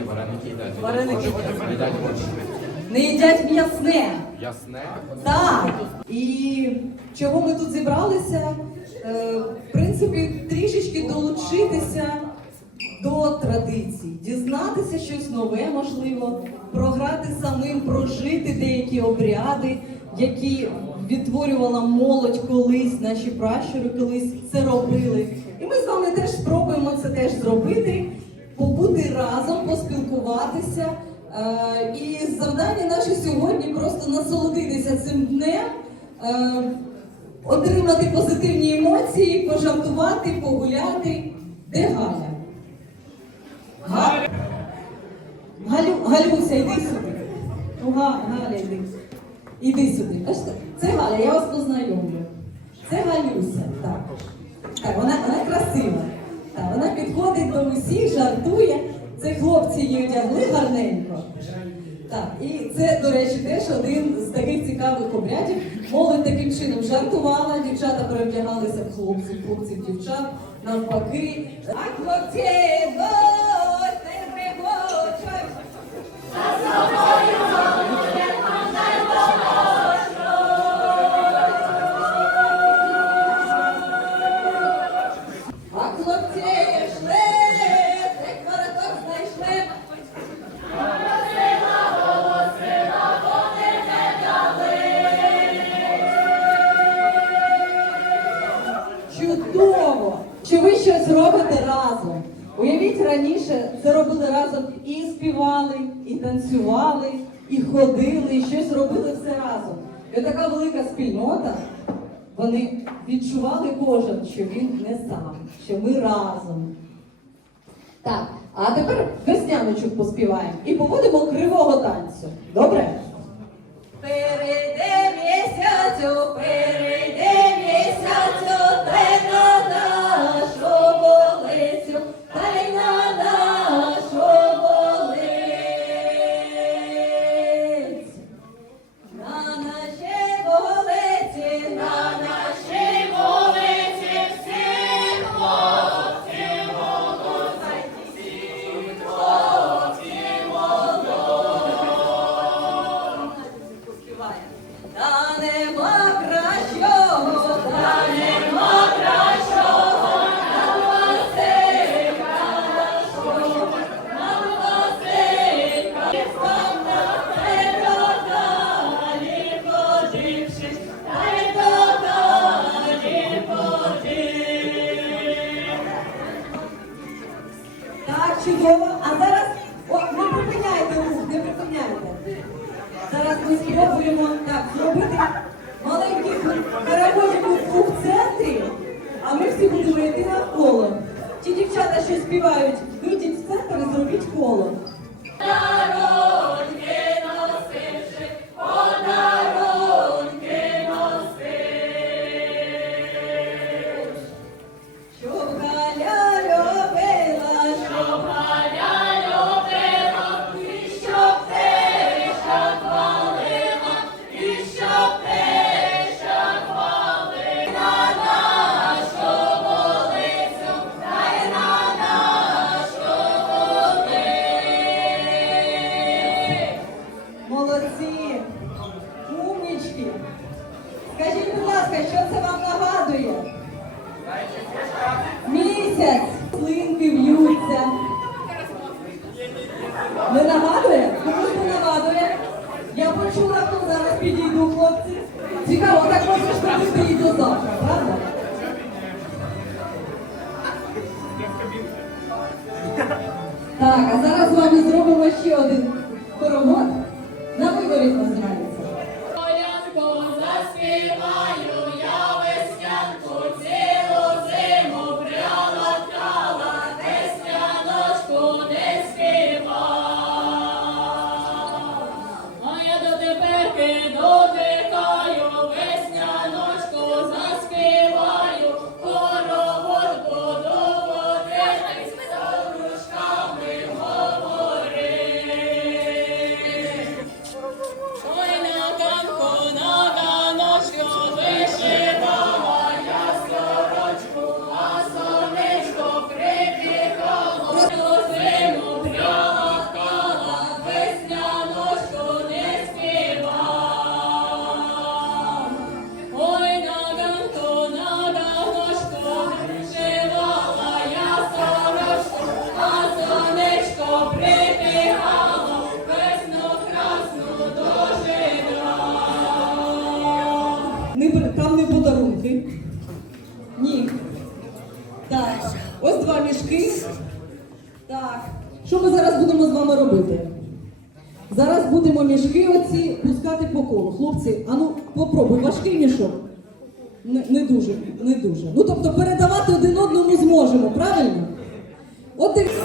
Ні, вареники їдять. Вареники їдять борщ. Не їдять м'ясне. Ясне. Так. І чого ми тут зібралися? Е, в принципі, трішечки долучитися до традицій, дізнатися щось нове, можливо, програти самим, прожити деякі обряди, які відтворювала молодь колись, наші пращури колись це робили. І ми з вами теж спробуємо це теж зробити, побути разом, поспілкуватися. Е, І завдання наше сьогодні просто насолодитися цим днем, е, отримати позитивні емоції, пожартувати, погуляти. Де Галя? Галю, Галюся, йди сюди. Ну, Галя, йди. Іди сюди. Це Галя, я вас познайомлю. Це Галюся, так. Так, вона, вона красива. Так, підходить до усіх, жартує. Це хлопці її одягли гарненько. Так, і це, до речі, теж один з таких цікавих обрядів. Молодь таким чином жартувала, дівчата перевдягалися в хлопців, хлопців, дівчат, навпаки. А хлопці, танцювали, і ходили, і щось робили все разом. І така велика спільнота, вони відчували кожен, що він не сам, що ми разом. Так, а тепер весняночок поспіваємо і поводимо кривого танцю. Добре? Перейде місяцю, Зараз будемо мішки оці пускати по колу. Хлопці, а ну попробуй, важкий мішок. Не, не дуже, не дуже. Ну тобто передавати один одному зможемо, правильно? От дивіться.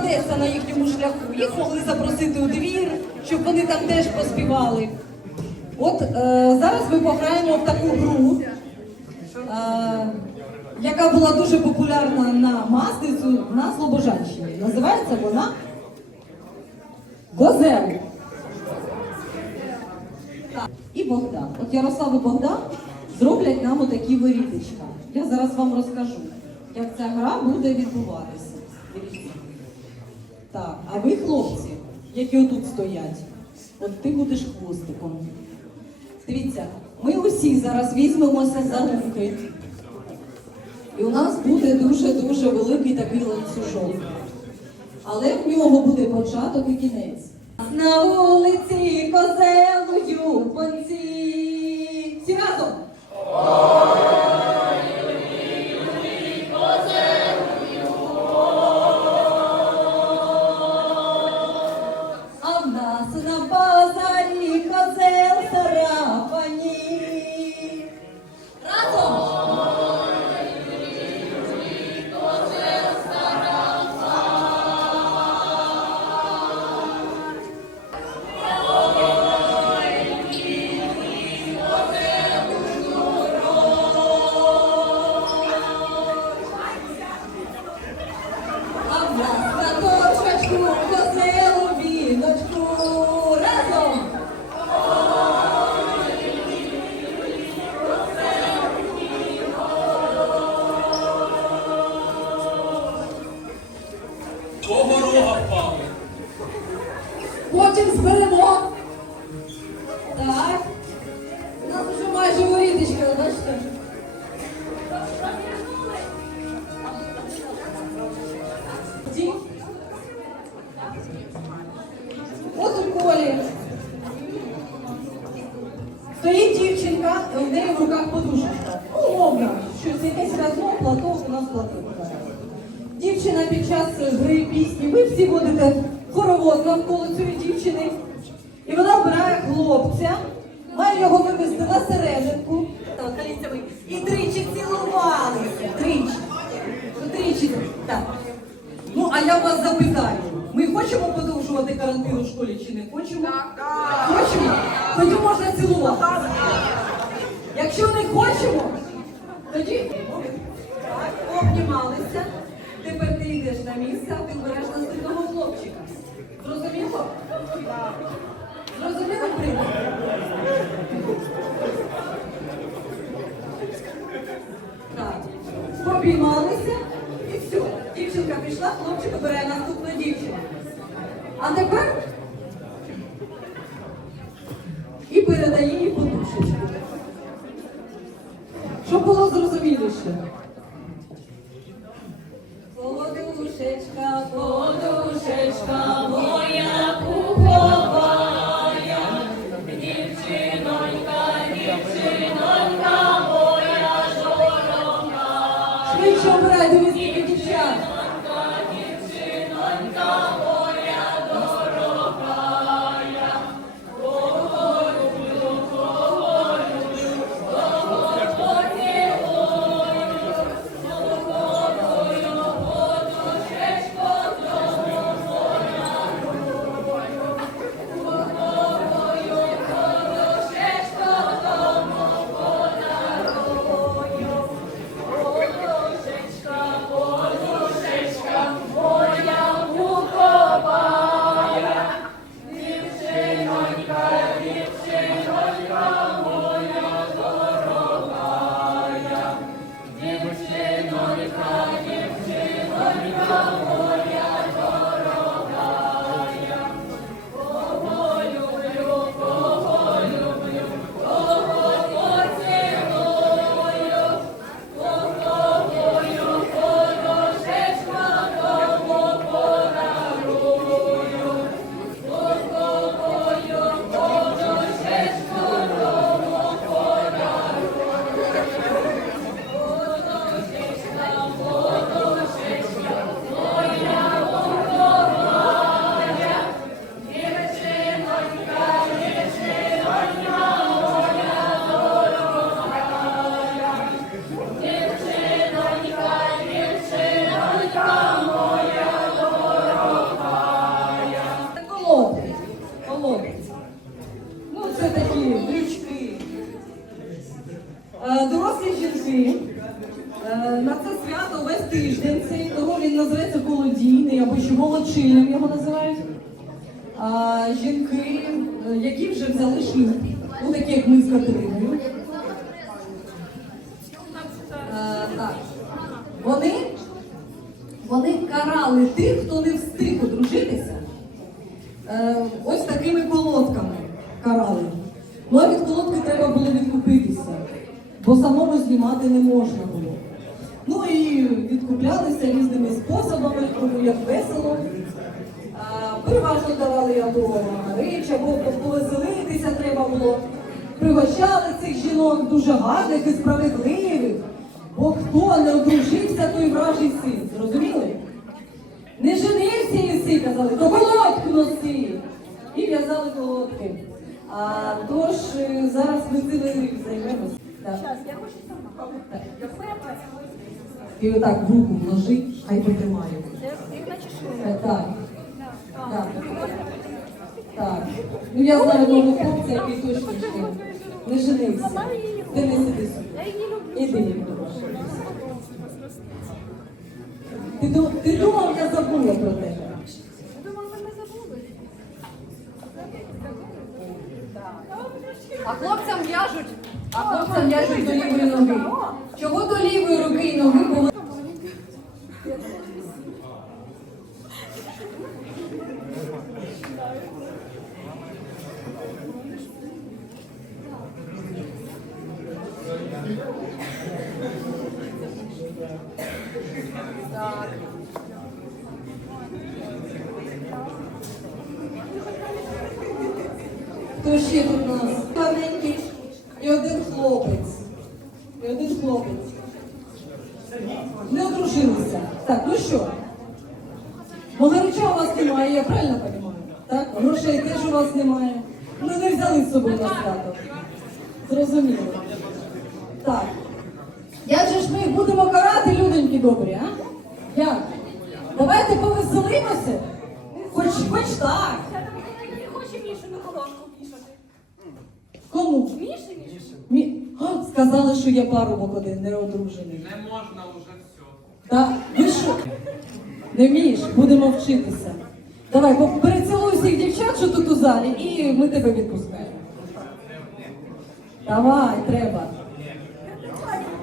Попадеться на їхньому шляху. Їх могли запросити у двір, щоб вони там теж поспівали. От е, зараз ми пограємо в таку гру, е, яка була дуже популярна на Масницю на Слобожанщині. Називається вона Гозел. І Богдан. От Ярослав і Богдан зроблять нам отакі виріточка. Я зараз вам розкажу, як ця гра буде відбуватися. Так, а ви, хлопці, які отут стоять, от ти будеш хвостиком. Дивіться, ми усі зараз візьмемося за руки. І у нас буде дуже-дуже великий такий ланцюжок. Але в нього буде початок і кінець. На вулиці козелую понці. Всі разом. Başka. Ось такими колодками карали. Ну а від колодки треба було відкупитися, бо самому знімати не можна було. Ну і відкуплялися різними способами, тому як весело. Переважно давали або речі, або повеселитися треба було. Пригощали цих жінок дуже гарних і справедливих. Бо хто не одружився, той вражий син. Зрозуміли? Не женився єси, казали, то колодку носи. І в'язали колодки. А тож е, зараз ми цим і займемось. Так. Я хочу сама. І отак в руку вложи, хай потримає. Як наче Е. Так. Так. Так. Ну я знаю одного хлопця, який точно ще не женився. Ти не сиди сюди. Я її люблю. Іди. Ти, ти думав, я забула про тебе. Я думала, ви не забули. А хлопцям в'яжуть. А хлопцям в'яжуть до лівої ноги. Чого до лівої руки і ноги? Бо вони- Хто ще тут у нас? Гарненький. І один хлопець. І один хлопець. Не одружилися. Так, ну що? Магарича у вас немає, я правильно розумію? Так? Грошей теж у вас немає. Ну не взяли з собою на свято. Зрозуміло. Так. Як же ж ми їх будемо карати, людоньки добрі, а? Як? Давайте повеселимося. Хоч, хоч так. Я хочу Мішу на колонку вішати. Кому? Міші, Мішу. Мі... А, сказали, що є парубок один, не одружений. Не можна вже все. Так, ви що? Не вмієш? Будемо вчитися. Давай, перецілуй всіх дівчат, що тут у залі, і ми тебе відпускаємо. Давай, треба.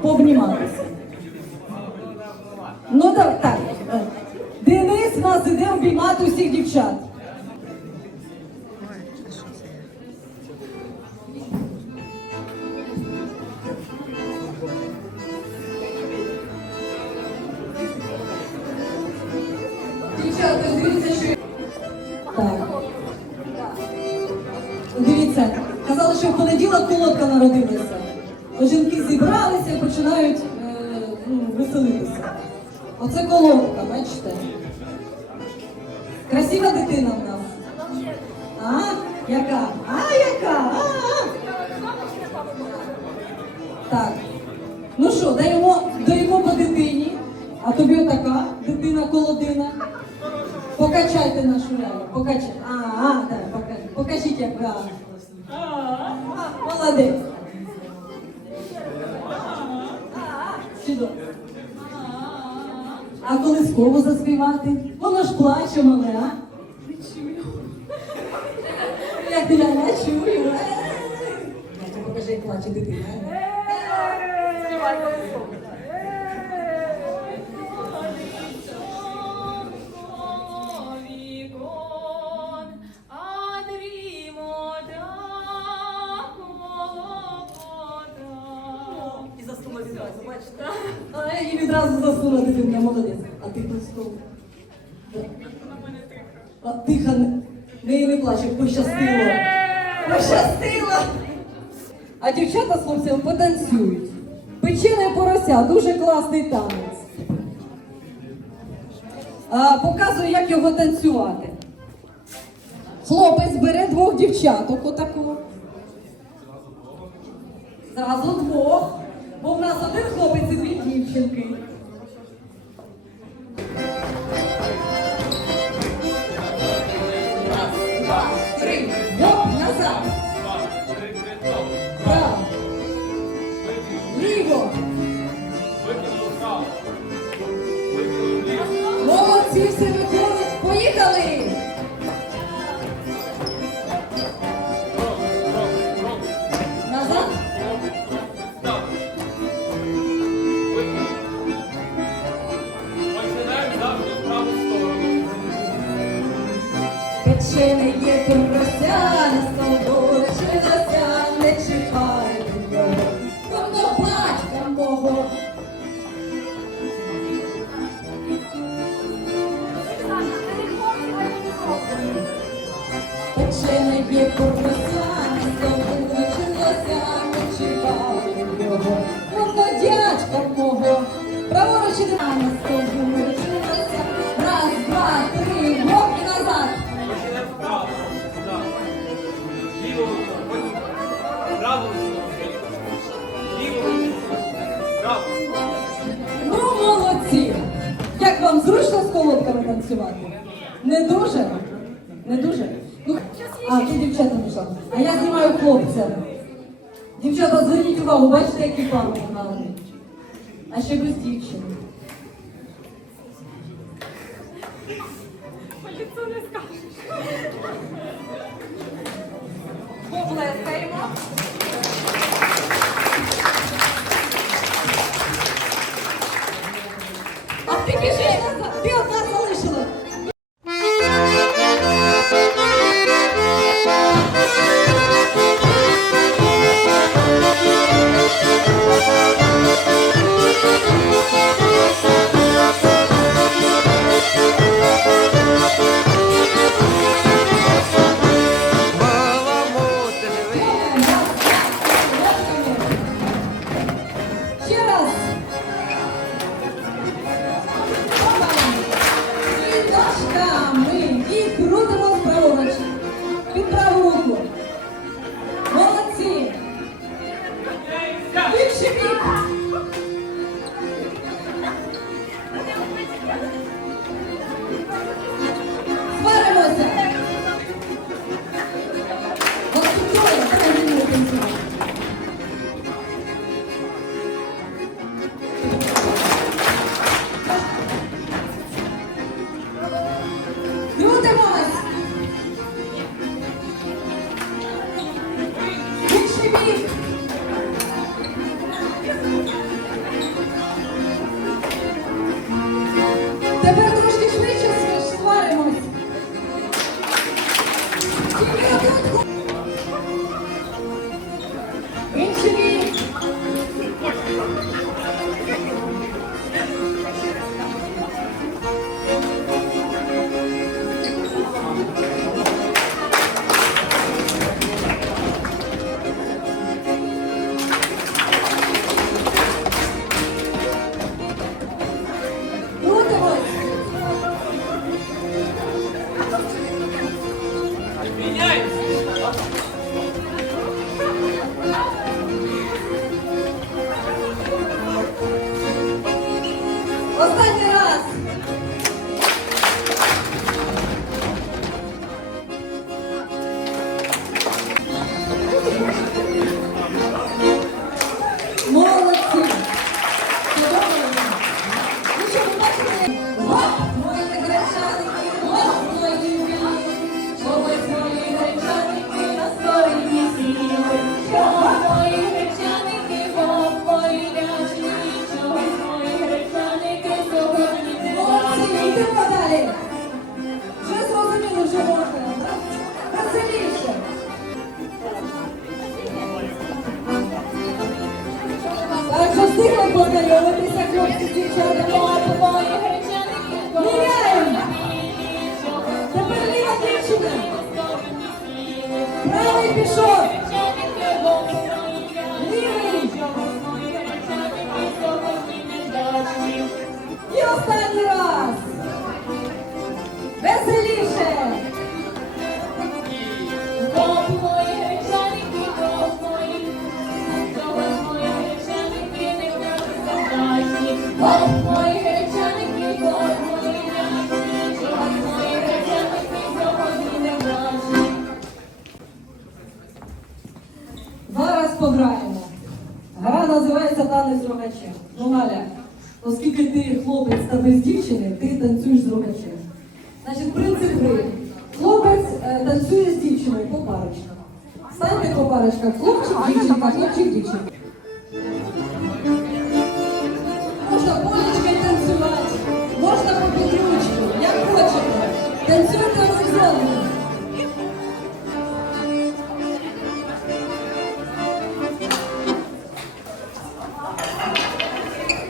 Повніматися. Ну так, так. Денис нас іде обіймати усіх дівчат. Дівчата, дивіться, що... Так. Дивіться в понеділок колодка народилася. То жінки зібралися і починають е, ну, веселитися. Оце колодка, бачите? Красива дитина в нас. А, яка? А, яка? А, а. Так. Ну що, даємо, даємо по дитині, а тобі отака дитина колодина. Покачайте нашу лялю, покачайте. А, а, так. Покажіть, як ви. Молодець. Чудово. А колискову заспівати? Воно ж плаче мале, а? Не чую. Як ти ляля, чую. Покажи, як плаче дитина. Співай. Засунула дитинка, молодець. А ти колискову? А тиха, не, не, не плаче, пощастило. Пощастило! А дівчата з хлопцями потанцюють. Печене порося, дуже класний танець. А, показую, як його танцювати. Хлопець бере двох дівчаток отакого. Зразу двох. Ліво. Молодці, всі виходить. Ну, молодці! Як вам зручно з колодками танцювати? Не дуже? Не дуже? Ну, а, ти дівчата пішла. А я знімаю хлопця. Дівчата, зверніть увагу, бачите, який пан гарний. А ще без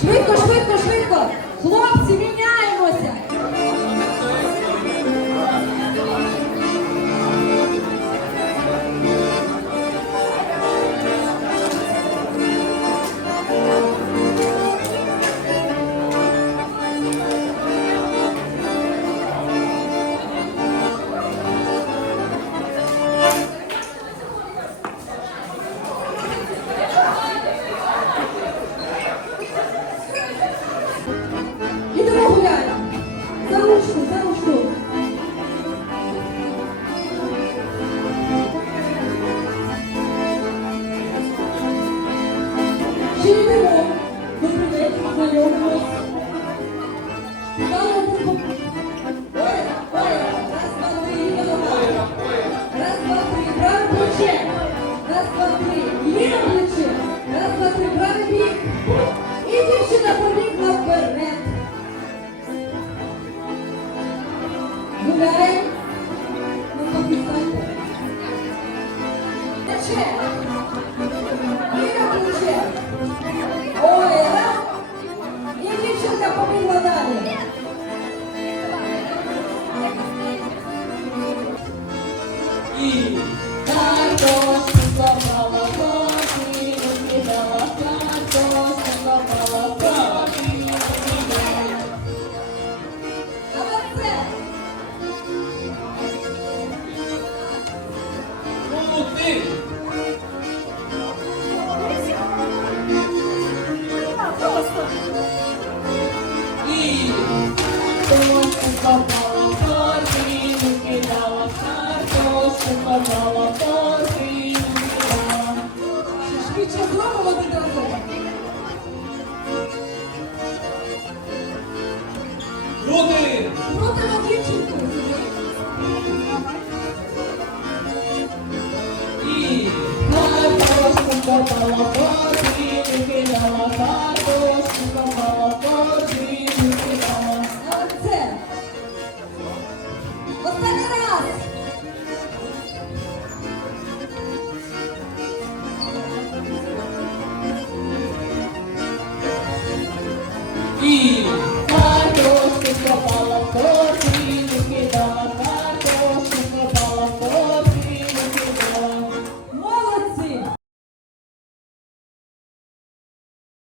Швидко, швидко, швидко! Хлопці, міняємося!